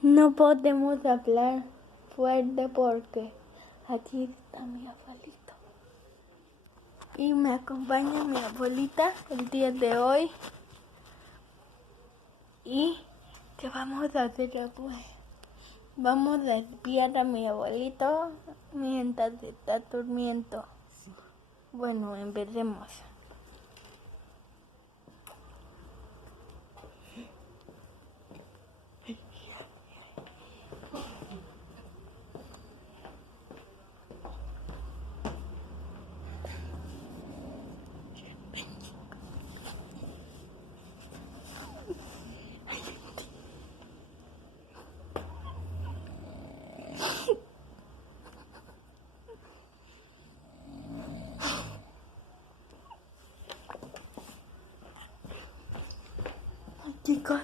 No podemos hablar fuerte porque aquí está mi abuelito. Y me acompaña mi abuelita el día de hoy. ¿Y qué vamos a hacer después? Vamos a espiar a mi abuelito mientras está durmiendo. Bueno, empecemos. Chicos,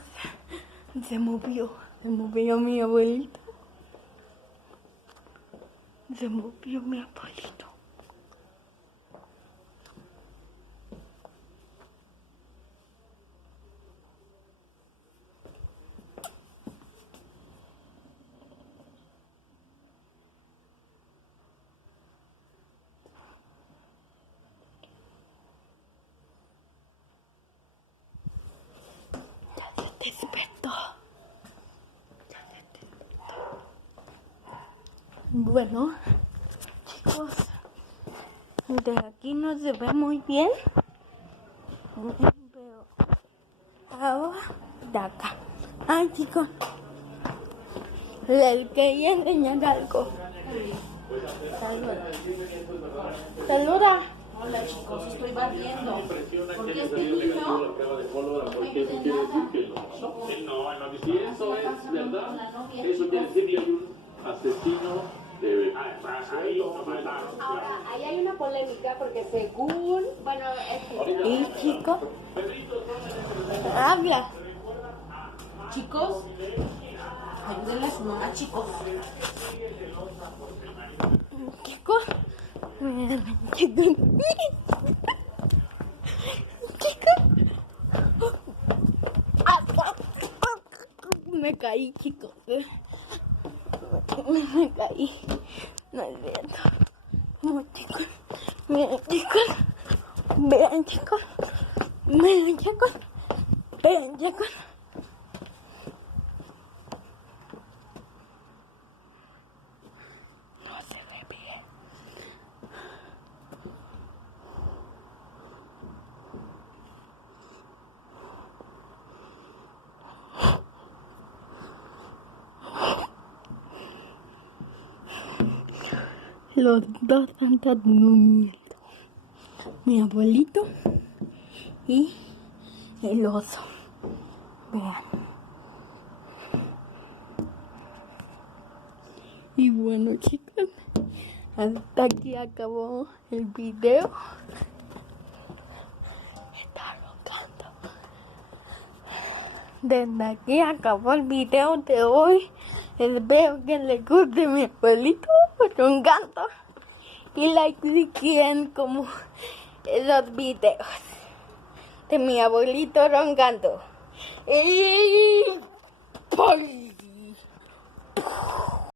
se movió mi abuelito. Se movió mi abuelito. Ya se despertó. Bueno, chicos, de aquí no se ve muy bien, pero ahora de acá. Ay, chicos, les quería enseñar algo. Saluda. Saluda. Hola chicos, estoy barriendo. Porque este niño no me dice nada. Si eso es verdad, eso quiere decir que hay un asesino de... Ahora, ahí hay una polémica porque según, bueno, Y chicos, habla. Chicos, ayúdenle a su mamá, chicos. Chicos, miren, chicos. Chicos. Me caí, chicos. Me caí. No es cierto. No, chicos. Miren, chicos. Vean, chicos. Miren, chicos. Vean, chicos. No se ve bien. Los dos están durmiendo. Mi abuelito y el oso. Vean. Y bueno, chicas, hasta aquí acabó el video. Está roncando. Desde aquí acabó el video de hoy. Espero que les guste mi abuelito roncando. Y like si quieren como los videos de mi abuelito roncando. Y... ¡Pum!